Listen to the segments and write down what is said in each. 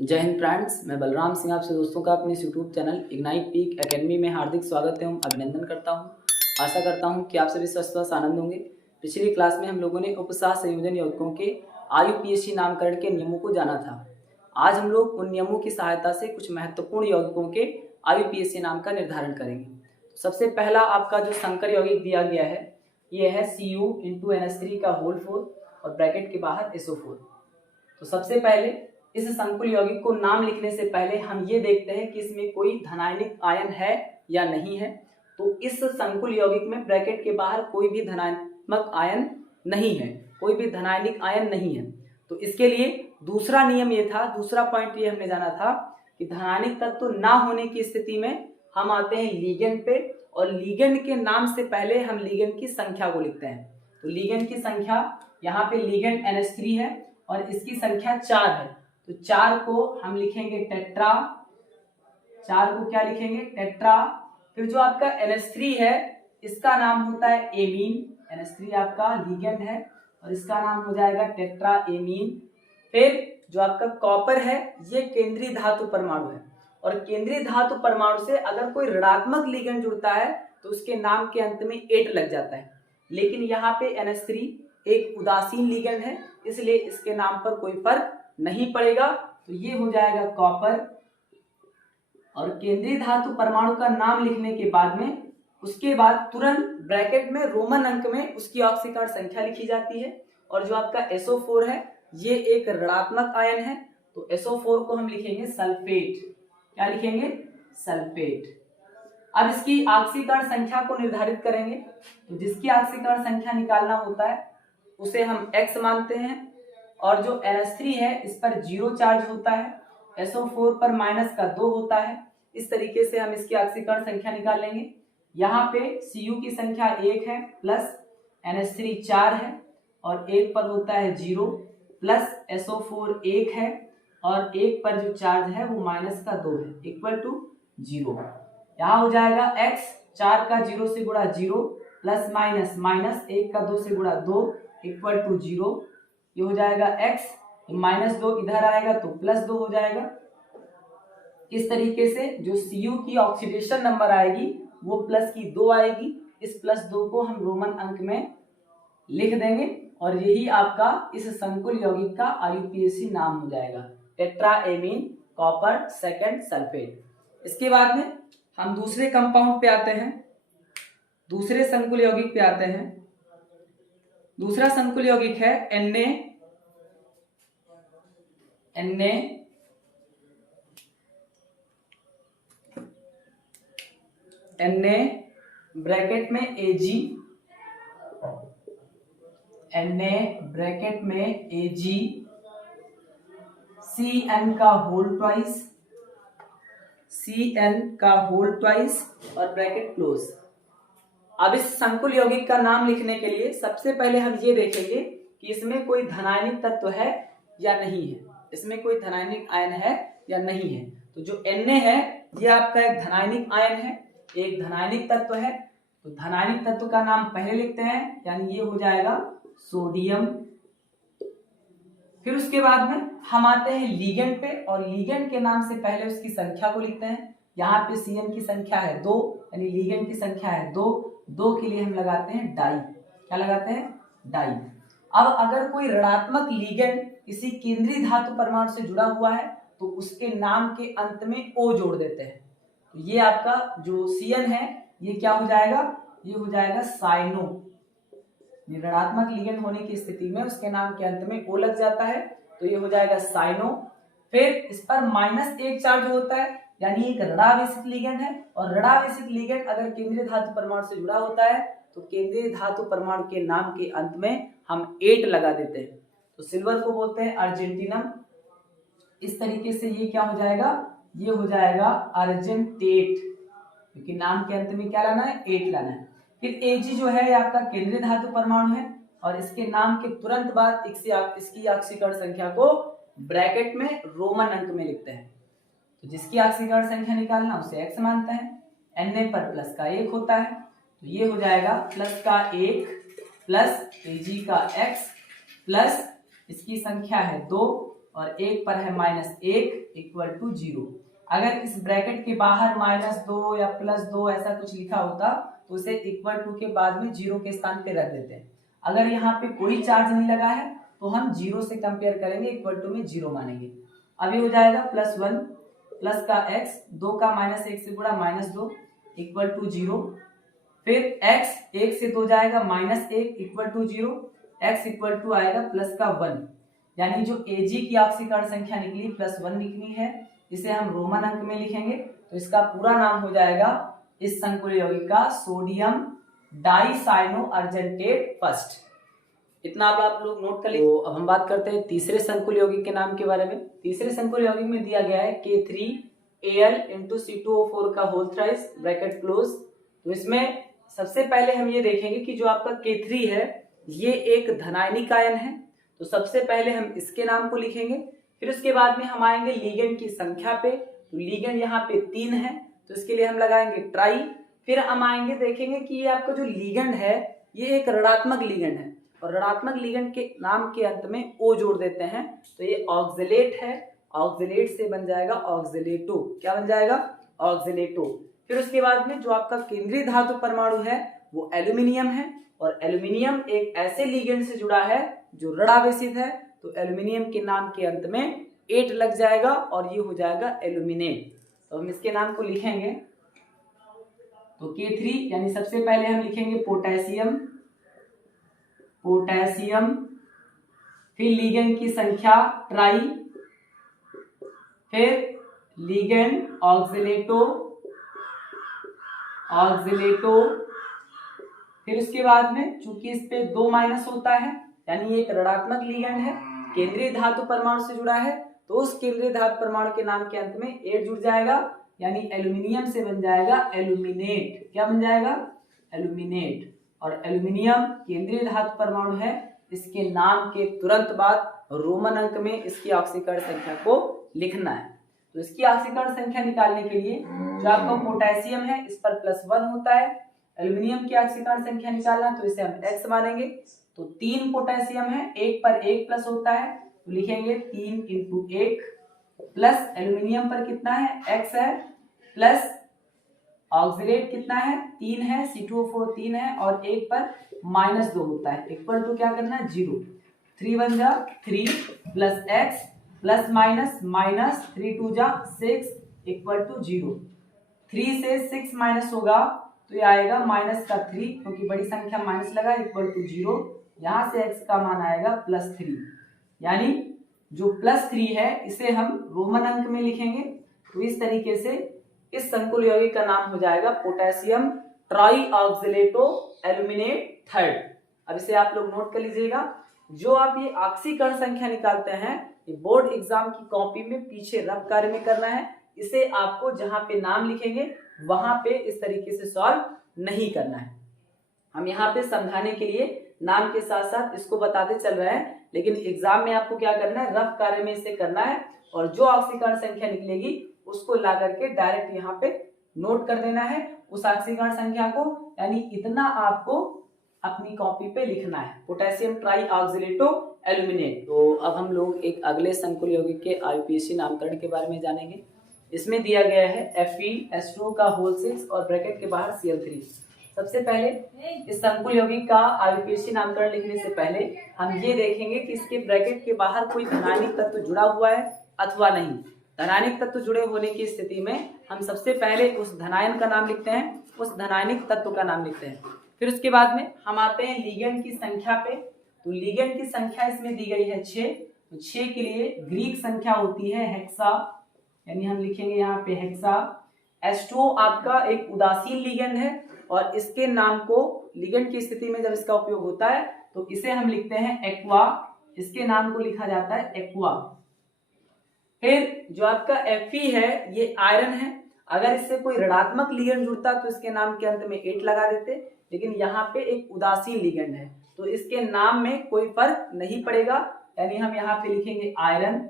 जय हिंद फ्रेंड्स, मैं बलराम सिंह आपसे दोस्तों का अपने YouTube channel ignite peak academy में हार्दिक स्वागत एवं अभिनंदन करता हूं। आशा करता हूं कि आप सभी स्वस्थ आनंद होंगे। पिछली क्लास में हम लोगों ने उपसाह संयोजन यौगिकों के आयुपीएसी नामकरण के नियमों को जाना था। आज हम लोग उन नियमों की सहायता से कुछ महत्वपूर्ण यौगिकों के आयुपीएसी नाम का निर्धारण करेंगे। तो सबसे पहला आपका जो संकर यौगिक दिया गया है ये है Cu×NH3 का होल 4 और ब्रैकेट के बाहर SO4। तो सबसे पहले इस संकुल यौगिक को नाम लिखने से पहले हम ये देखते हैं कि इसमें कोई धनायनिक आयन है या नहीं है। तो इस संकुल यौगिक में ब्रैकेट के बाहर कोई भी धनात्मक आयन नहीं है, कोई भी धनायनिक आयन नहीं है। तो इसके लिए दूसरा नियम ये था, दूसरा पॉइंट ये हमने जाना था कि धनायनिक तत्व ना होने की स्थिति में हम आते हैं लीगेंड पे, और लीगेंड के नाम से पहले हम लीगेंड की संख्या को लिखते हैं। तो लीगेंड की संख्या, यहाँ पे लीगेंड NH3 है और इसकी संख्या 4 है, तो 4 को हम लिखेंगे टेट्रा। 4 को क्या लिखेंगे? टेट्रा। फिर जो आपका NH3 है इसका नाम होता है एमीन। NH3 आपका लीगेंड है और इसका नाम हो जाएगा टेट्रा एमीन। फिर जो आपका कॉपर है ये केंद्रीय धातु परमाणु है, और केंद्रीय धातु परमाणु से अगर कोई ऋणात्मक लीगेंड जुड़ता है तो उसके नाम के अंत में एट लग जाता है। लेकिन यहाँ पे NH3 एक उदासीन लीगेंड है, इसलिए इसके नाम पर कोई फर्क नहीं पड़ेगा। तो ये हो जाएगा कॉपर। और केंद्रीय धातु परमाणु का नाम लिखने के बाद में उसके बाद तुरंत ब्रैकेट में रोमन अंक में उसकी ऑक्सीकरण संख्या लिखी जाती है। और जो आपका SO4 है ये एक ऋणात्मक आयन है, तो SO4 को हम लिखेंगे सल्फेट। क्या लिखेंगे? सल्फेट। अब इसकी ऑक्सीकरण संख्या को निर्धारित करेंगे। तो जिसकी ऑक्सीकरण संख्या निकालना होता है उसे हम X मानते हैं, और जो NH3 है इस पर 0 चार्ज होता है, SO4 पर -2 होता है। इस तरीके से हम इसकी ऑक्सीकरण संख्या निकाल लेंगे। यहाँ पे Cu की संख्या 1 है प्लस NH3 4 है और 1 पर होता है 0 प्लस SO4 1 है और 1 पर जो चार्ज है वो -2 है, इक्वल टू 0। यहाँ हो जाएगा X 4 का 0 से गुणा 0 प्लस माइनस 1 का 2 से गुणा 2 इक्वल टू 0। ये हो जाएगा X, -2 इधर आएगा तो +2 हो जाएगा। इस तरीके से जो Cu की ऑक्सीडेशन नंबर आएगी वो +2 आएगी। इस +2 को हम रोमन अंक में लिख देंगे और यही आपका इस संकुल यौगिक का आयुपीएसी नाम हो जाएगा, टेट्राएमीन कॉपर सेकंड सल्फेट। इसके बाद में हम दूसरे कंपाउंड पे आते हैं, दूसरे संकुल यौगिक पे आते हैं। दूसरा संकुल यौगिक है Na ब्रैकेट में Ag, Na ब्रैकेट में Ag, Cn का होल ट्वाइस और ब्रैकेट क्लोज। अब इस संकुल यौगिक का नाम लिखने के लिए सबसे पहले हम ये देखेंगे कि इसमें कोई धनायनिक तत्व है या नहीं है, इसमें कोई धनायनिक आयन है या नहीं है। तो जो Na है ये आपका एक धनायनिक आयन है, एक धनायनिक तत्व है। तो धनायनिक तत्व का नाम पहले लिखते हैं, यानी ये हो जाएगा सोडियम। फिर उसके बाद में हम आते हैं लीगेंड पे, और लीगेंड के नाम से पहले उसकी संख्या को लिखते हैं। यहाँ पे Cn की संख्या है 2, यानी लीगेंड की संख्या है 2 के लिए हम लगाते हैं डाई। क्या लगाते हैं? डाई। अब अगर कोई ऋणात्मक लीगेंड किसी केंद्रीय धातु परमाणु से जुड़ा हुआ है तो उसके नाम के अंत में O जोड़ देते हैं। तो ये आपका जो Cn है ये क्या हो जाएगा? ये हो जाएगा साइनो। ऋणात्मक लिगेंड होने की स्थिति में उसके नाम के अंत में O लग जाता है, तो ये हो जाएगा साइनो। फिर इस पर -1 चार्ज होता है, यानी एक ऋणावेशित लिगेंड है, और ऋणावेशित लिगेंड अगर केंद्रीय धातु परमाणु से जुड़ा होता है तो केंद्रीय धातु परमाणु के नाम के अंत में हम 8 लगा देते हैं। तो सिल्वर को बोलते हैं अर्जेंटिनम। इस तरीके से ये क्या हो जाएगा? ये हो जाएगा अर्जेंटेट, क्योंकि नाम के अंत में क्या लाना है? 8 लाना है। फिर Ag जो है आपका केंद्रीय धातु परमाणु है, और इसके नाम के तुरंत बाद इसकी ऑक्सीकरण संख्या को ब्रैकेट में रोमन अंक में लिखते हैं। तो जिसकी ऑक्सीकरण संख्या निकालना उसे X मानते हैं। Na पर +1 होता है, तो ये हो जाएगा +1 प्लस Ag का X प्लस इसकी संख्या है 2 और एक पर है -1 इक्वल टू 0। अगर इस ब्रैकेट के बाहर -2 या +2 ऐसा कुछ लिखा होता तो उसे इक्वल टू के बाद में 0 के स्थान पे रख देते हैं। अगर यहाँ पे कोई चार्ज नहीं लगा है तो हम 0 से कंपेयर करेंगे, इक्वल टू में 0 मानेंगे। अब ये हो जाएगा +1 प्लस का x, 2 का -1 से गुणा -2 इक्वल टू 0। फिर x 1 से 2 जाएगा -1 equal to 0, x equal to आएगा प्लस का 1। यानी जो Ag की ऑक्सीकरण संख्या निकली +1 निकली है, इसे हम रोमन अंक में लिखेंगे तो इसका पूरा नाम हो जाएगा इस संकुल यौगिक का सोडियम डाइसाइनो अर्जेंटेट फर्स्ट। इतना अब आप लोग नोट कर लीजिए। तो अब हम बात करते हैं तीसरे संकुल यौगिक के नाम के बारे में। तीसरे संकुल यौगिक में दिया गया है K3Al × C2O4 का होल थ्राइस ब्रैकेट क्लोज। तो इसमें सबसे पहले हम ये देखेंगे कि जो आपका K3 है ये एक धनायनिक आयन है, तो सबसे पहले हम इसके नाम को लिखेंगे। फिर उसके बाद में हम आएंगे लिगेंड की संख्या पे, तो लिगेंड यहाँ पे 3 है तो इसके लिए हम लगाएंगे ट्राई। फिर हम आएंगे देखेंगे कि ये आपका जो लिगेंड है ये एक ऋणात्मक लिगेंड है और ऋणात्मक लिगेंड के नाम के अंत में O जोड़ देते हैं, तो ये ऑक्जेलेट है। ऑक्जेलेट से बन जाएगा ऑक्जेलेटो। क्या बन जाएगा? ऑक्जेलेटो। फिर उसके बाद में जो आपका केंद्रीय धातु परमाणु है वो एल्यूमिनियम है और एल्यूमिनियम एक ऐसे लिगेंड से जुड़ा है जो ऋणावेशित है, तो एल्यूमिनियम के नाम के अंत में 8 लग जाएगा और ये हो जाएगा एल्यूमिनेट। तो हम इसके नाम को लिखेंगे तो K3 यानी सबसे पहले हम लिखेंगे पोटेशियम, पोटेशियम, फिर लिगेंड की संख्या ट्राई, फिर लिगेंड ऑक्जेलेटो, ऑक्जेलेटो। फिर उसके बाद में चूंकि इस पे 2 माइनस होता है यानी ये एक ऋणात्मक लिगेंड है, केंद्रीय धातु परमाणु से जुड़ा है, तो उस केंद्रीय धातु परमाणु के नाम के अंत में 8 जुड़ जाएगा यानी एल्यूमिनियम से बन जाएगा एल्यूमिनेट। क्या बन जाएगा? एल्यूमिनेट। और एल्यूमिनियम केंद्रीय धातु परमाणु है, इसके नाम के तुरंत बाद रोमन अंक में इसकी ऑक्सीकरण संख्या को लिखना है। तो इसकी ऑक्सीकरण संख्या निकालने के लिए जो आपका पोटेशियम है इस पर +1 होता है, एल्यूमिनियम की ऑक्सीकरण संख्या निकालना तो इसे हम x मानेंगे। तो 3 पोटेशियम है, 1 पर 1 प्लस होता है तो लिखेंगे 3 × 1 प्लस एल्यूमिनियम पर कितना है? x है, प्लस ऑक्सीलेट कितना है? 3 है, C2O4 3 है और 1 पर -2 होता है, इक्वल टू क्या करना है? 0। 3 1 जा 3 plus x plus minus minus 3 2 जा 6 इक्वल टू 0। 3 से 6 माइनस होगा तो ये आएगा -3, क्योंकि बड़ी संख्या माइनस लगा, इक्वल टू 0। यहाँ से x का मान आएगा +3, यानी जो +3 है इसे हम रोमन अंक में लिखेंगे। तो इस तरीके से इस संकुल यौगिक का नाम हो जाएगा potassium try oxalato aluminate third. अब इसे आप लोग नोट कर लीजिएगा। जो आप ये ऑक्सीकरण संख्या निकालते हैं ये बोर्ड एग्जाम की कॉपी में पीछे रफ कार्य में करना है। इसे आपको जहां पे नाम लिखेंगे वहां पे इस तरीके से सॉल्व नहीं करना है। हम यहाँ पे समझाने के लिए नाम के साथ साथ इसको बताते चल रहे हैं, लेकिन एग्जाम में आपको क्या करना है? रफ कार्य में इसे करना है और जो ऑक्सीकरण संख्या निकलेगी उसको ला करके डायरेक्ट यहाँ पे नोट कर देना है उस ऑक्सीकरण संख्या को, यानी इतना आपको अपनी कॉपी पे लिखना है, पोटेशियम ट्राई ऑक्जेलेटो एल्यूमिनेट। तो अब हम लोग एक अगले संकुल यौगिक के IUPAC नामकरण के बारे में जानेंगे। इसमें दिया गया है Fe का होल 6 और ब्रैकेट के बाहर Cl3। सबसे पहले इस संकुल यौगिक का IUPAC नामकरण लिखने से पहले हम ये देखेंगे कि इसके ब्रैकेट के बाहर कोई धनायनिक तत्व जुड़ा हुआ है अथवा नहीं। धनायनिक तत्व जुड़े होने की स्थिति में हम सबसे पहले उस धनायन का नाम लिखते हैं, उस धनायनिक तत्व का नाम लिखते हैं। फिर उसके बाद में हम आते हैं लिगेंड की संख्या पे। तो लिगेंड की संख्या इसमें दी गई है 6, तो 6 के लिए ग्रीक संख्या होती है हेक्सा, यानी हम लिखेंगे यहाँ पे हेक्सा। H2O आपका एक उदासीन लिगेंड है और इसके नाम को लिगेंड की स्थिति में जब इसका उपयोग होता है तो इसे हम लिखते हैं एक्वा, इसके नाम को लिखा जाता है एक्वा। फिर जो आपका Fe है ये आयरन है, अगर इससे कोई ऋणात्मक लिगेंड जुड़ता तो इसके नाम के अंत में 8 लगा देते, लेकिन यहाँ पे एक उदासीन लिगेंड है तो इसके नाम में कोई फर्क नहीं पड़ेगा, यानी हम यहाँ पे लिखेंगे आयरन,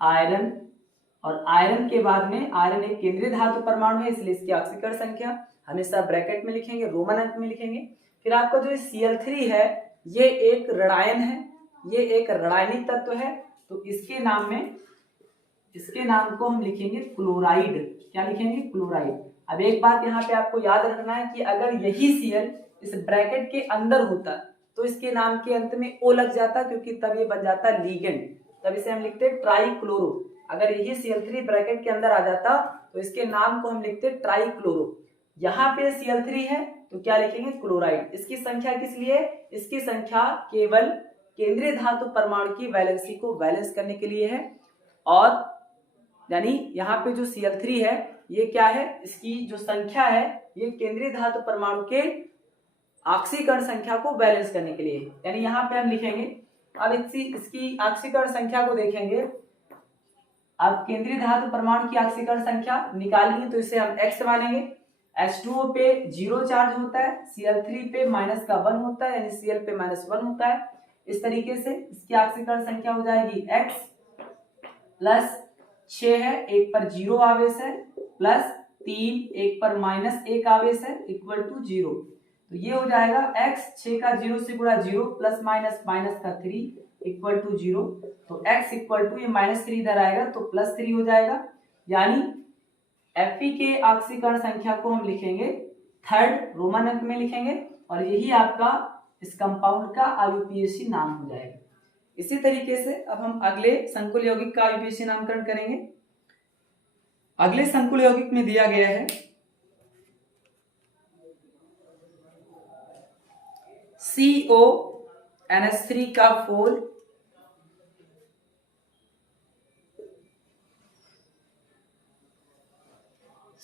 आयरन। और आयरन के बाद में आयरन एक केंद्रीय धातु परमाणु है इसलिए इसकी ऑक्सीकरण संख्या हमेशा ब्रैकेट में लिखेंगे, रोमन अंक में लिखेंगे। फिर आपका जो Cl3 है ये एक ऋणायन है, ये एक ऋणायनिक तत्व है, तो इसके नाम को हम लिखेंगे क्लोराइड। क्या लिखेंगे? क्लोराइड। अब एक बात यहाँ पे आपको याद रखना है कि अगर यही Cl इस ब्रैकेट के अंदर होता तो इसके नाम के अंत में O लग जाता, क्योंकि तब ये बन जाता लीगेंड, तब इसे हम लिखते ट्राइक्लोरो। अगर यही Cl3 ब्रैकेट के अंदर आ जाता तो इसके नाम को हम लिखते ट्राइक्लोरो। यहाँ पे Cl3 है तो क्या लिखेंगे? क्लोराइड। इसकी संख्या किस लिए? इसकी संख्या केवल केंद्रीय धातु परमाणु की वैलेंसी को बैलेंस करने के लिए है, और यानी यहाँ पे जो Cl3 है ये क्या है? इसकी जो संख्या है ये केंद्रीय धातु परमाणु के ऑक्सीकरण संख्या को बैलेंस करने के लिए, यानी यहाँ पे हम लिखेंगे। अब इसकी ऑक्सीकरण संख्या को देखेंगे। अब केंद्रीय धातु परमाणु की ऑक्सीकरण संख्या निकालेंगे तो इसे हम x मानेंगे। H2O पे 0 चार्ज होता है, Cl3 पे -1 होता है, यानी Cl पे -1 होता है। इस तरीके से इसकी ऑक्सीकरण संख्या हो जाएगी x प्लस 6 है, 1 पर 0 आवेश है, प्लस 3 1 पर -1 आवेश है, इक्वल टू 0। तो ये हो जाएगा x 6 का 0 से गुणा 0 प्लस माइनस का 3 इक्वल टू 0। तो x इक्वल टू ये -3 इधर आएगा तो +3 हो जाएगा, यानी Fe के ऑक्सीकरण संख्या को हम लिखेंगे थर्ड, रोमन अंक में लिखेंगे, और यही आपका इस कंपाउंड का IUPAC नाम हो जाएगा। इसी तरीके से अब हम अगले संकुल यौगिक का IUPAC नामकरण करेंगे। अगले संकुल यौगिक में दिया गया है CONH3 का 4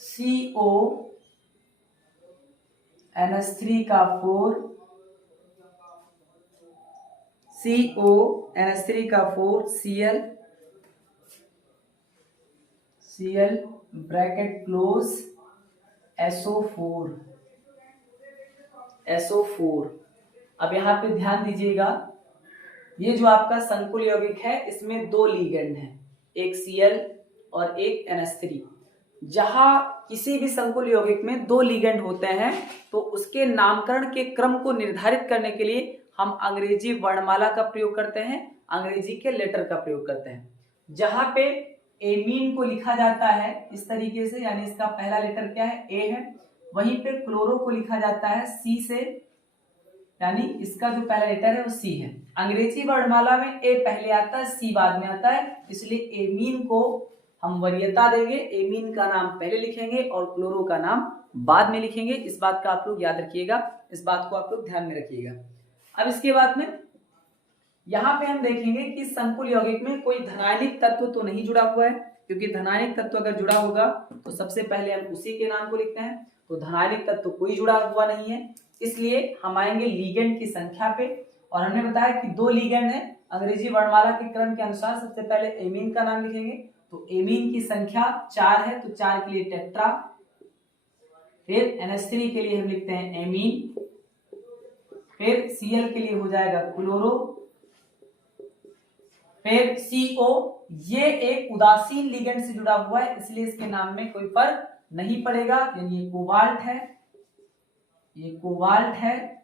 CONH3 का 4 CONH3 का 4 Cl ब्रैकेट क्लोज SO4। अब यहाँ पे ध्यान दीजिएगा, ये जो आपका संकुल यौगिक है इसमें 2 लीगेंड हैं, एक Cl और एक NH3। जहां किसी भी संकुल यौगिक में 2 लीगेंड होते हैं तो उसके नामकरण के क्रम को निर्धारित करने के लिए हम अंग्रेजी वर्णमाला का प्रयोग करते हैं, अंग्रेजी के लेटर का प्रयोग करते हैं। जहां पे एमीन को लिखा जाता है इस तरीके से, यानी इसका पहला लेटर क्या है? ए है। वहीं पे क्लोरो को लिखा जाता है सी से, यानी इसका जो पहला लेटर है वो सी है। अंग्रेजी वर्णमाला में ए पहले आता है, सी बाद में आता है, इसलिए एमीन को हम वरीयता देंगे, एमीन का नाम पहले लिखेंगे और क्लोरो का नाम बाद में लिखेंगे। इस बात का आप लोग याद रखिएगा, इस बात को आप लोग ध्यान में रखिएगा। अब इसके बाद में यहाँ पे हम देखेंगे कि संकुल यौगिक में कोई धनायनिक तत्व तो नहीं जुड़ा हुआ है, क्योंकि धनायनिक तत्व अगर जुड़ा होगा तो सबसे पहले हम उसी के नाम को लिखते हैं। तो धनायनिक तत्व कोई जुड़ा हुआ नहीं है, इसलिए हम आएंगे लीगेंड की संख्या पे, और हमने बताया कि 2 लीगेंड है। अंग्रेजी वर्णमाला के क्रम के अनुसार सबसे पहले एमीन का नाम लिखेंगे, तो एमीन की संख्या 4 है, तो 4 के लिए टेट्रा। फिर NH3 के लिए हम लिखते हैं एमीन, फिर Cl के लिए हो जाएगा क्लोरो, फिर CO। ये एक उदासीन लिगेंड से जुड़ा हुआ है, इसलिए इसके नाम में कोई फर्क नहीं पड़ेगा, यानी ये कोबाल्ट है, ये कोबाल्ट है।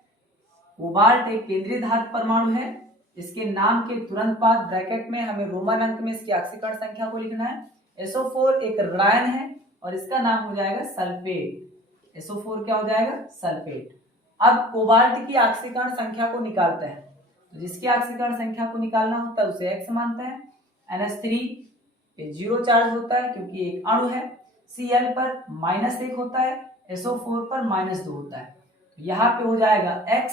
कोबाल्ट एक केंद्रीय धातु परमाणु है। इसके नाम के तुरंत बाद ब्रैकेट में हमें रोमन अंक में इसकी ऑक्सीकरण संख्या को लिखना है। SO4 एक ऋणायन है और इसका नाम हो जाएगा सल्फेट। SO4 क्या हो जाएगा? सल्फेट। अब कोबाल्ट की ऑक्सीकरण संख्या को निकालते हैं, तो जिसकी ऑक्सीकरण संख्या को निकालना होता है उसे x मानते हैं। NH3 पे 0 चार्ज होता है क्योंकि एक अणु है, Cl पर -1 होता है, SO4 पर -2 होता है। तो यहाँ पे हो जाएगा x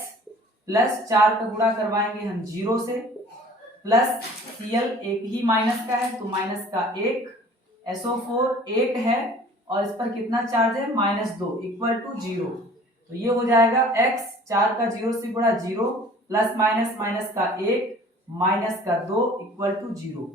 प्लस 4 का गुणा करवाएंगे हम 0 से, प्लस Cl एक ही माइनस का है तो माइनस का 1, SO4 1 है और इस पर कितना चार्ज है? -2 इक्वल टू 0। तो ये हो जाएगा x 4 का 0 से गुणा 0 प्लस माइनस का 1 माइनस का 2 इक्वल टू 0।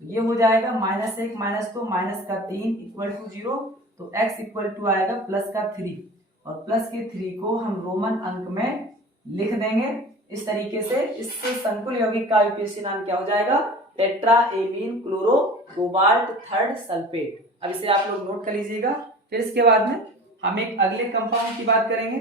तो ये हो जाएगा -1 -2 माइनस का 3 इक्वल टू 0। तो x इक्वल टू आएगा प्लस का 3, और प्लस के 3 को हम रोमन अंक में लिख देंगे इस तरीके से। इससे संकुल यौगिक का IUPAC नाम क्या हो जाएगा? Tetra amine chloro cobalt third sulphate. अब इसे आप लोग नोट कर लीजिएगा। फिर इसके बाद में हम एक अगले कंपाउंड की बात करेंगे।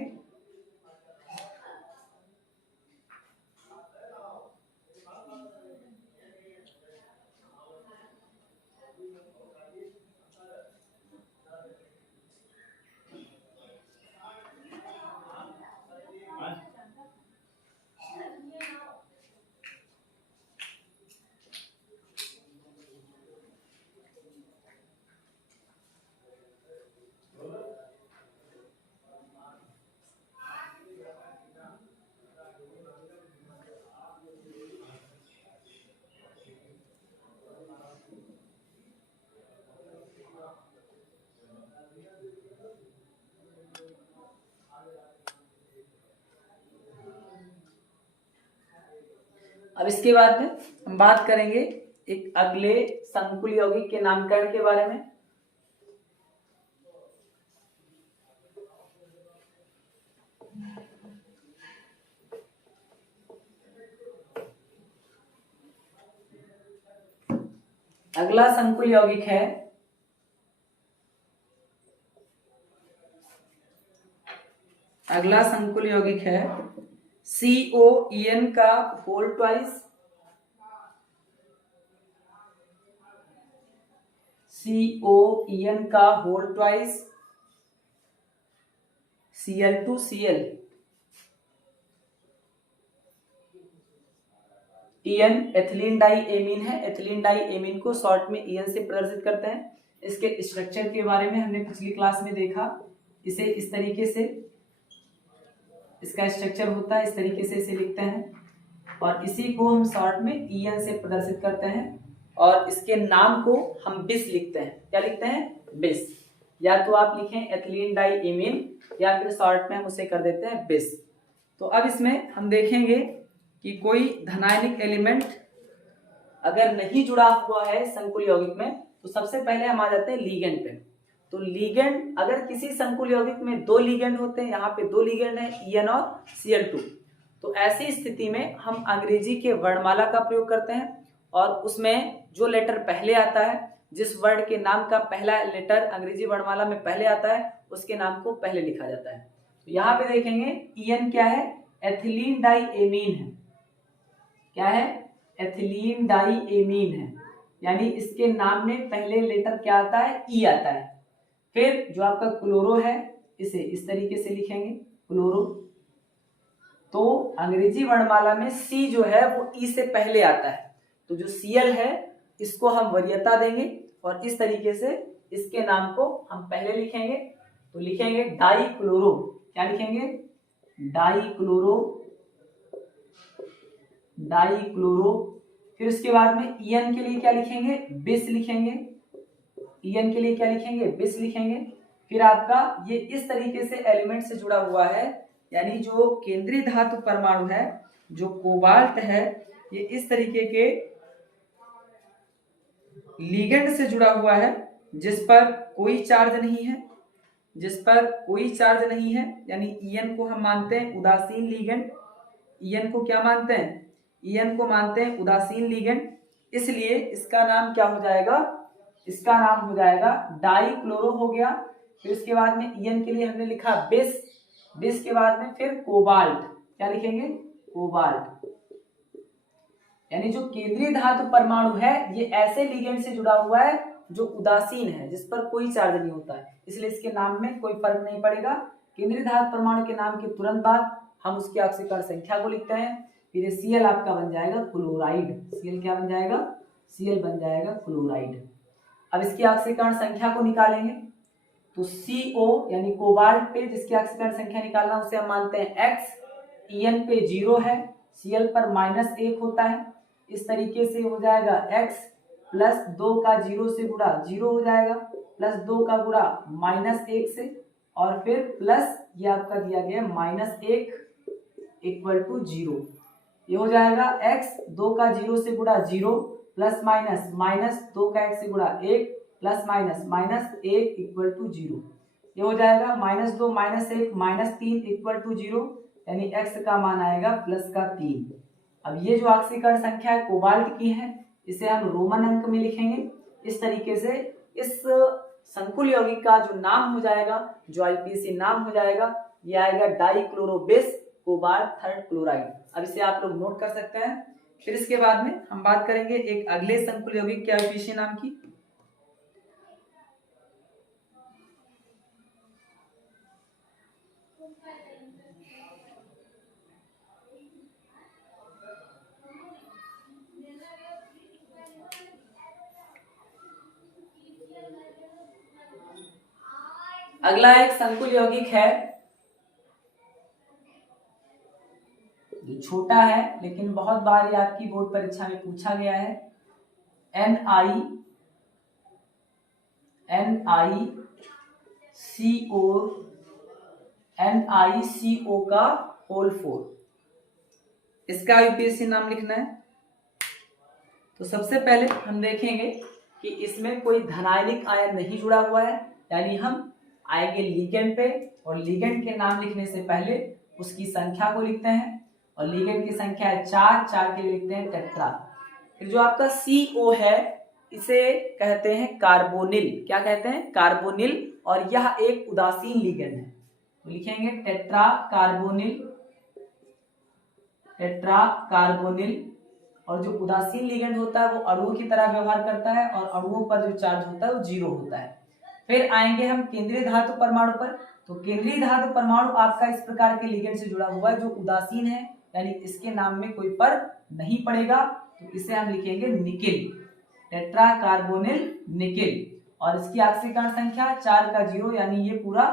अब इसके बाद में हम बात करेंगे एक अगले संकुल यौगिक के नामकरण के बारे में। अगला संकुल यौगिक है COEN का होल ट्वाइस, COEN का whole twice Cl2Cl, EN ethylene di amine है। एथिलीन डाई एमीन को शॉर्ट में EN से प्रदर्शित करते हैं। इसके स्ट्रक्चर के बारे में हमने पिछली क्लास में देखा। इसे इस तरीके से इसका स्ट्रक्चर होता है, इस तरीके से इसे लिखते हैं और इसी को हम शॉर्ट में EN से प्रदर्शित करते हैं और इसके नाम को हम बिस लिखते हैं। क्या लिखते हैं? बिस। या तो आप लिखें एथिलीन डाई एमीन या फिर शॉर्ट में हम उसे कर देते हैं बिस। तो अब इसमें हम देखेंगे कि कोई धनायनिक एलिमेंट अगर नहीं जुड़ा हुआ है संकुल यौगिक में तो सबसे पहले हम आ जाते हैं लीगेंड पे। तो लीगेंड, अगर किसी संकुल यौगिक में दो लीगेंड होते हैं, यहाँ पे दो लीगेंड है EN और Cl2, तो ऐसी स्थिति में हम अंग्रेजी के वर्णमाला का प्रयोग करते हैं और उसमें जो लेटर पहले आता है, जिस वर्ड के नाम का पहला लेटर अंग्रेजी वर्णमाला में पहले आता है, उसके नाम को पहले लिखा जाता है। तो यहाँ पे देखेंगे EN क्या है? एथिलीन डाई एमीन है। क्या है? एथिलीन डाई एमीन है, यानी इसके नाम में पहले लेटर क्या आता है? E आता है। फिर जो आपका क्लोरो है, इसे इस तरीके से लिखेंगे क्लोरो। तो अंग्रेजी वर्णमाला में C जो है वो E से पहले आता है, तो जो Cl है इसको हम वरीयता देंगे और इस तरीके से इसके नाम को हम पहले लिखेंगे। तो लिखेंगे डाई क्लोरो। क्या लिखेंगे? Die chloro, die chloro. फिर उसके बाद में EN के लिए क्या लिखेंगे? बिस लिखेंगे। EN के लिए क्या लिखेंगे? बिस लिखेंगे। फिर आपका ये इस तरीके से एलिमेंट से जुड़ा हुआ है, यानी जो केंद्रीय धातु परमाणु है, जो कोबाल्ट है, ये इस तरीके के लिगेंड से जुड़ा हुआ है जिस पर कोई चार्ज नहीं है, जिस पर कोई चार्ज नहीं है, यानी EN को हम मानते हैं उदासीन लिगेंड। EN को क्या मानते हैं? EN को मानते हैं उदासीन लिगेंड। इसलिए इसका नाम क्या हो जाएगा? इसका नाम हो जाएगा डाई क्लोरो हो गया। फिर इसके बाद में EN के लिए हमने लिखा बिस। बिस के बाद में फिर कोबाल्ट। क्या लिखेंगे? कोबाल्ट। यानी जो केंद्रीय धातु परमाणु है ये ऐसे लिगेंड से जुड़ा हुआ है जो उदासीन है, जिस पर कोई चार्ज नहीं होता है, इसलिए इसके नाम में कोई फर्क नहीं पड़ेगा। केंद्रीय धातु परमाणु के नाम के तुरंत बाद हम उसकी ऑक्सीकरण संख्या को लिखते हैं। फिर ये Cl आपका बन जाएगा क्लोराइड। Cl क्या बन जाएगा? Cl बन जाएगा क्लोराइड। अब इसकी ऑक्सीकरण संख्या को निकालेंगे तो CO यानी कोबाल्ट पे जिसकी ऑक्सीकरण संख्या निकालना उसे हम मानते हैं X, EN पे 0 है, Cl पर -1 होता है। इस तरीके से हो जाएगा X प्लस 2 का 0 से गुणा 0 हो जाएगा, प्लस 2 का गुणा -1 से, और फिर प्लस ये आपका दिया गया -1 इक्वल टू 0। ये हो जाएगा X 2 का 0 से गुणा 0 प्लस माइनस 2 का 1 से गुणा 1 प्लस -1 इक्वल टू 0। ये हो जाएगा -2 -1 -3 इक्वल टू 0, यानी X का मान आएगा +3। अब ये जो ऑक्सीकरण संख्या है कोबाल्ट की है, इसे हम रोमन अंक में लिखेंगे। इस तरीके से इस संकुल यौगिक का जो नाम हो जाएगा, जो IUPAC नाम हो जाएगा, ये आएगा डाइक्लोरोबिस कोबाल्ट थर्ड क्लोराइड। अब इसे आप लोग नोट कर सकते हैं। फिर इसके बाद में हम बात करेंगे एक अगले संकुल यौगिक के IUPAC नाम की। अगला एक संकुल यौगिक है जो छोटा है लेकिन बहुत बार ये आपकी बोर्ड परीक्षा में पूछा गया है। NiCO का होल 4। इसका IUPAC नाम लिखना है तो सबसे पहले हम देखेंगे कि इसमें कोई धनायनिक आयन नहीं जुड़ा हुआ है, यानी हम आएंगे लिगेंड पे और लिगेंड के नाम लिखने से पहले उसकी संख्या को लिखते हैं और लिगेंड की संख्या है 4 के लिए लिखते हैं टेट्रा। फिर जो आपका CO है इसे कहते हैं कार्बोनिल। क्या कहते हैं? कार्बोनिल। और यह एक उदासीन लिगेंड है, तो लिखेंगे टेट्रा कार्बोनिल। और जो उदासीन लिगेंड होता है वो अणुओं की तरह व्यवहार करता है और अणुओं पर जो चार्ज होता है वो 0 होता है। फिर आएंगे हम केंद्रीय धातु परमाणु पर। तो केंद्रीय धातु परमाणु आपका इस प्रकार के लिगेंड से जुड़ा हुआ है जो उदासीन है, यानी इसके नाम में कोई फर्क नहीं पड़ेगा, तो इसे हम लिखेंगे निकिल, टेट्रा कार्बोनिल निकिल। और इसकी ऑक्सीकरण संख्या 4 का 0, यानी ये पूरा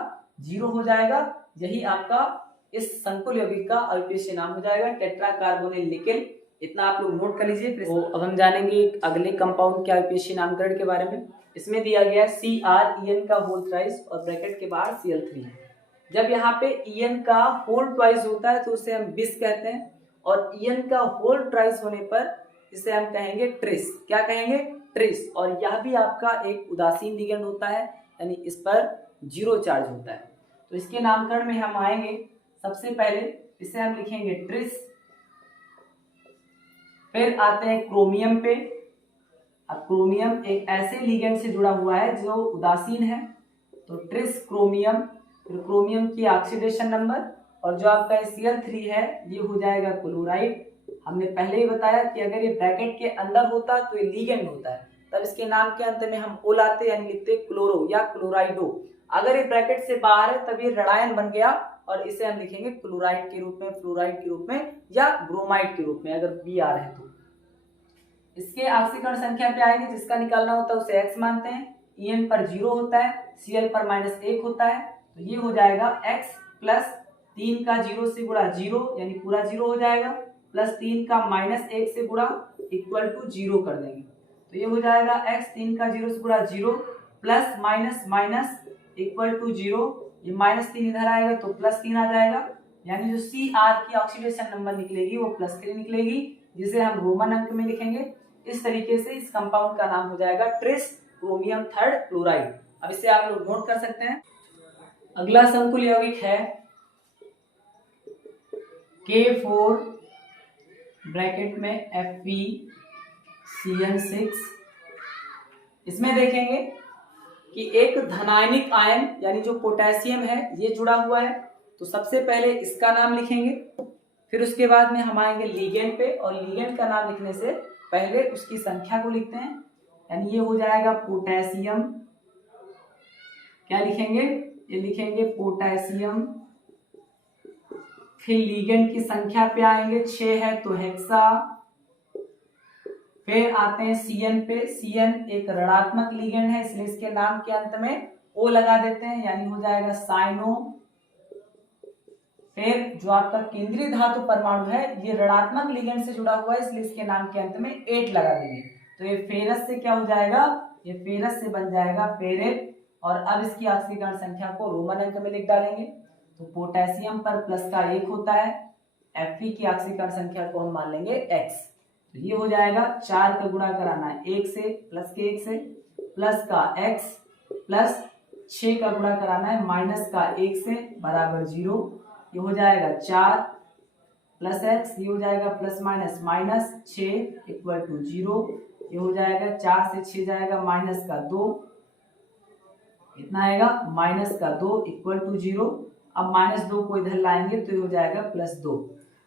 0 हो जाएगा। यही आपका इस संकुल यौगिक का आईयूपीएसी नाम हो जाएगा, टेट्रा कार्बोनिल निकिल। इतना आप लोग नोट कर लीजिए। तो अब हम जानेंगे अगले कंपाउंड के आईयूपीएसी नामकरण के बारे में। इसमें दिया गया है CrEn का होल थ्राइस और ब्रैकेट के बाहर Cl3 है। जब यहाँ पे En का होल ट्वाइस होता है तो उसे हम बिस कहते हैं, और En का होल ट्राइस होने पर इसे हम कहेंगे ट्रिस। क्या कहेंगे? ट्रिस। और यह भी आपका एक उदासीन लिगेंड होता है, यानी इस पर 0 चार्ज होता है। तो इसके नामकरण में हम आएंगे। सबसे पहले इसे हम लिखेंगे ट्रिस। फिर आते हैं क्रोमियम पे। अब क्रोमियम एक ऐसे लिगेंड से जुड़ा हुआ है जो उदासीन है, तो ट्रिस क्रोमियम। फिर क्रोमियम की ऑक्सीडेशन नंबर, और जो आपका Cl3 है ये हो जाएगा क्लोराइड। हमने पहले ही बताया कि अगर ये ब्रैकेट के अंदर होता तो ये लिगेंड होता है, तब इसके नाम के अंत में हम ओ लाते, यानी लिखते क्लोरो या क्लोराइडो। अगर ये ब्रैकेट से बाहर है तब ये ऋणायन बन गया और इसे हम लिखेंगे क्लोराइड के रूप में, फ्लोराइड के रूप में या ब्रोमाइड के रूप में अगर Br है तो। इसके ऑक्सीकरण संख्या पे आएंगे, जिसका निकालना होता है उसे x मानते हैं। En पर 0 होता है, Cl पर -1 होता है, तो ये हो जाएगा x प्लस 3 का 0 से गुणा 0, यानी पूरा 0 हो जाएगा, प्लस 3 का -1 से गुणा इक्वल टू 0 कर देंगे, तो ये हो जाएगा x 3 का 0 से गुणा 0 plus minus minus equal to 0। ये -3 इधर आएगा तो +3 आ जाएगा, यानी जो Cr की ऑक्सीडेशन नंबर निकलेगी वो +3 निकलेगी, जिसे हम रोमन अंक में लिखेंगे। इस तरीके से इस कंपाउंड का नाम हो जाएगा ट्रिस क्रोमियम 3 क्लोराइड। अब इसे आप लोग नोट कर सकते हैं। अगला संकुल यौगिक है K4 ब्रैकेट में FeCN6। इसमें देखेंगे कि एक धनायनिक आयन यानी जो पोटेशियम है ये जुड़ा हुआ है, तो सबसे पहले इसका नाम लिखेंगे। फिर उसके बाद में हम आएंगे लिगेंड पे, और लिगेंड का नाम लिखने से पहले उसकी संख्या को लिखते हैं, यानी ये हो जाएगा पोटेशियम। क्या लिखेंगे? ये लिखेंगे पोटेशियम। फिर लिगेंड की संख्या पे आएंगे, 6 है तो हेक्सा। फिर आते हैं Cn पे। Cn एक ऋणात्मक लिगेंड है, इसलिए इसके नाम के अंत में O लगा देते हैं, यानी हो जाएगा साइनो। फिर जो आपका केंद्रीय धातु परमाणु है ये ऋणात्मक लिगेंड से जुड़ा हुआ है, इसलिए इसके नाम के अंत में 8 लगा देंगे, तो ये फेरस से क्या हो जाएगा? ये फेरस से बन जाएगा फेरेट। और अब इसकी ऑक्सीकरण संख्या को रोमन अंक में लिख डालेंगे, तो पोटेशियम पर प्लस का 1 होता है, Fe की ऑक्सीकरण संख्या को हम मान लेंगे x, तो ये हो जाएगा 4 का गुणा कराना है 1 से, प्लस के 1 से, प्लस का x प्लस 6 का गुणा कराना है माइनस का 1 से बराबर 0। ये हो जाएगा 4 प्लस x, ये हो जाएगा plus minus minus 6 equal to 0। ये हो जाएगा 4 से 6 जाएगा माइनस का 2, इतना आएगा माइनस का 2 इक्वल टू 0। अब -2 को इधर लाएंगे तो ये हो जाएगा +2,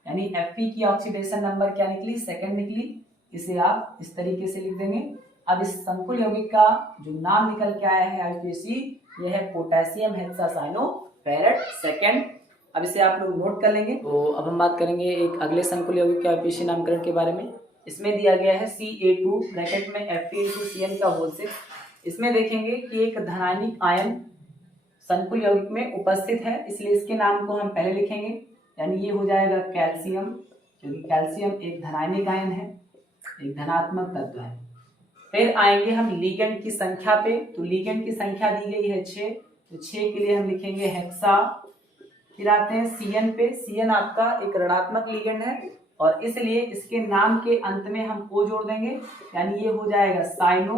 यानी Fe की ऑक्सीडेशन नंबर क्या निकली? सेकंड निकली। इसे आप इस तरीके से लिख देंगे। अब इस संकुल यौगिक का जो नाम निकल के आया है आईयूपीएसी, यह है पोटेशियम हेक्सासाइनोफेरेट सेकंड। अब इसे आप लोग नोट कर लेंगे। तो अब हम बात करेंगे एक अगले संकुल यौगिक के आईयूपीएसी नामकरण के बारे में। इसमें दिया गया है Ca2 ब्रैकेट में Fe(Cn) का होल 6। इसमें देखेंगे कि एक धनायनिक आयन संकुल यौगिक में उपस्थित है, इसलिए इसके नाम को हम पहले लिखेंगे, यानी ये हो जाएगा कैल्शियम, क्योंकि कैल्शियम एक धनायनिक आयन है, एक धनात्मक तत्व है। फिर आएंगे हम लिगेंड की संख्या पे, तो लिगेंड की संख्या दी गई है 6, तो 6 के लिए हम लिखेंगे हेक्सा। फिर आते हैं Cn पे। Cn आपका एक ऋणात्मक लिगेंड है, और इसलिए इसके नाम के अंत में हम O जोड़ देंगे, यानी ये हो जाएगा साइनो,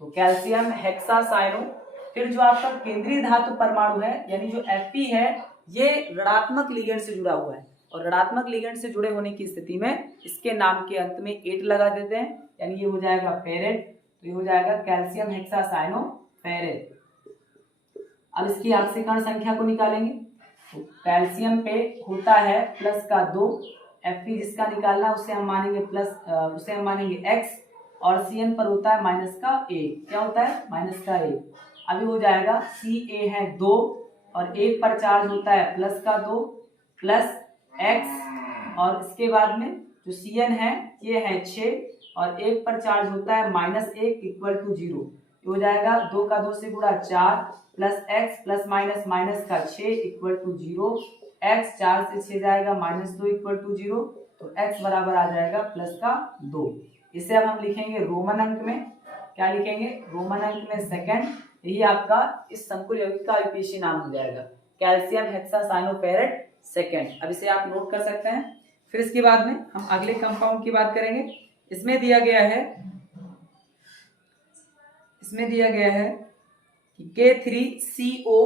तो कैल्शियम हेक्सासाइनो। फिर जो आपका केंद्रीय धातु परमाणु है यानी जो Fe है, ये ऋणात्मक लिगेंड से जुड़ा हुआ है, और ऋणात्मक लिगेंड से जुड़े होने की स्थिति में इसके नाम के अंत में 8 लगा देते हैं, यानी ये हो जाएगा फेरेट, तो ये हो जाएगा कैल्शियम हेक्सासाइनो फेरेट। अब इसकी आपसीकरण संख्या को निकालेंगे, तो कैल्शियम पे होता है प्लस का 2, Fe जिसका निकालना उसे हम मानेंगे x, और Cn पर होता है माइनस का 1, क्या होता है माइनस का 1। अभी हो जाएगा Ca है 2 और 1 पर चार्ज होता है प्लस का 2 प्लस x, और इसके बाद में जो Cn है ये है 6 और 1 पर चार्ज होता है माइनस 1 इक्वल टू 0, हो जाएगा 2 का 2 से गुणा 4 plus x plus minus minus का 6 इक्वल टू 0, x 4 से 6 जाएगा माइनस 2 इक्वल टू 0, तो x बराबर आ जाएगा प्लस का 2। इसे अब हम लिखेंगे रोमन अंक में, क्या लिखेंगे रोमन अंक में सेकंड, यही आपका इस संकुल यौगिक का आईपीसी नाम हो जाएगा कैल्शियम हेक्सासाइनोफेरेट सेकंड। अब इसे आप नोट कर सकते हैं। फिर इसके बाद में हम अगले कंपाउंड की बात करेंगे। इसमें दिया गया है कि K3CO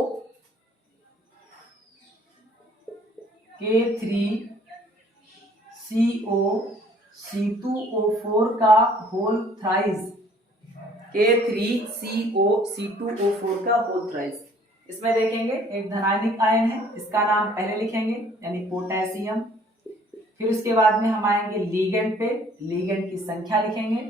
C2O4 का होल थ्राइस, K3CO C2O4 का होल थ्राइस। इसमें देखेंगे एक धनायनिक आयन है, इसका नाम पहले लिखेंगे यानी पोटेशियम। फिर उसके बाद में हम आएंगे लीगेंड पे, लीगेंड की संख्या लिखेंगे,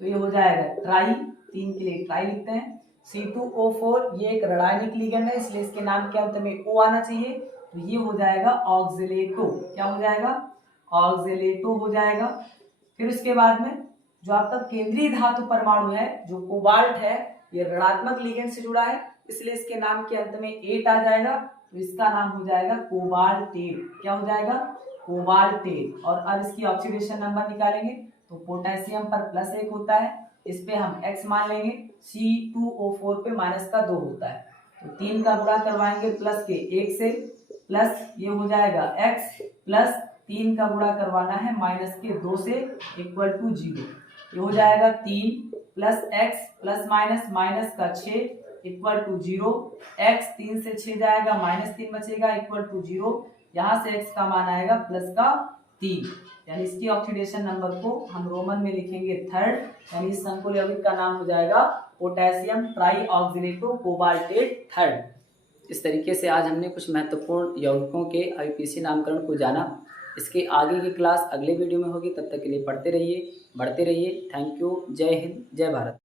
तो ये हो जाएगा ट्राई, 3 के लिए ट्राई लिखते हैं। C2O4 ये एक ऋणायनिक लीगेंड है, इसलिए इसके नाम के अंत में O आना चाहिए, तो ये हो जाएगा ऑक्सिलेटो, क्या हो जाएगा ऑक्सिलेटो हो जाएगा। फिर उसके बाद में जो आपका केंद्रीय धातु परमाणु है जो कोबाल्ट है, ये ऋणात्मक लिगेंड से जुड़ा है, इसलिए इसके नाम के अंत में 8 आ जाएगा, तो इसका नाम हो जाएगा कोबाल्टेट, क्या हो जाएगा कोबाल्टेट। और अब इसकी ऑक्सीडेशन नंबर निकालेंगे, तो पोटेशियम पर प्लस 1 होता है, इस पे हम x मान लेंगे, C2O4 पे माइनस का 2 होता है, तो 3 का गुणा करवाएंगे प्लस के 1 से, प्लस ये हो जाएगा x प्लस 3 का गुणा करवाना है माइनस के 2 से इक्वल टू 0, ये हो जाएगा 3 plus x plus minus minus का 6 इक्वल टू 0, x 3 से 6 जाएगा माइनस 3 बचेगा इक्वल टू 0, यहाँ से x का मान आएगा प्लस का 3, यानी इसकी ऑक्सीडेशन नंबर को हम रोमन में लिखेंगे थर्ड, यानी इस संकुल यौगिक का नाम हो जाएगा पोटेशियम ट्राई ऑक्सिलेटो कोबाल्टेट थर्ड। इस तरीके से आज हमने कुछ महत्वपूर्ण यौगिकों के आईपीसी नामकरण को जाना। इसके आगे की क्लास अगले वीडियो में होगी, तब तक के लिए पढ़ते रहिए, बढ़ते रहिए। थैंक यू, जय हिंद, जय भारत।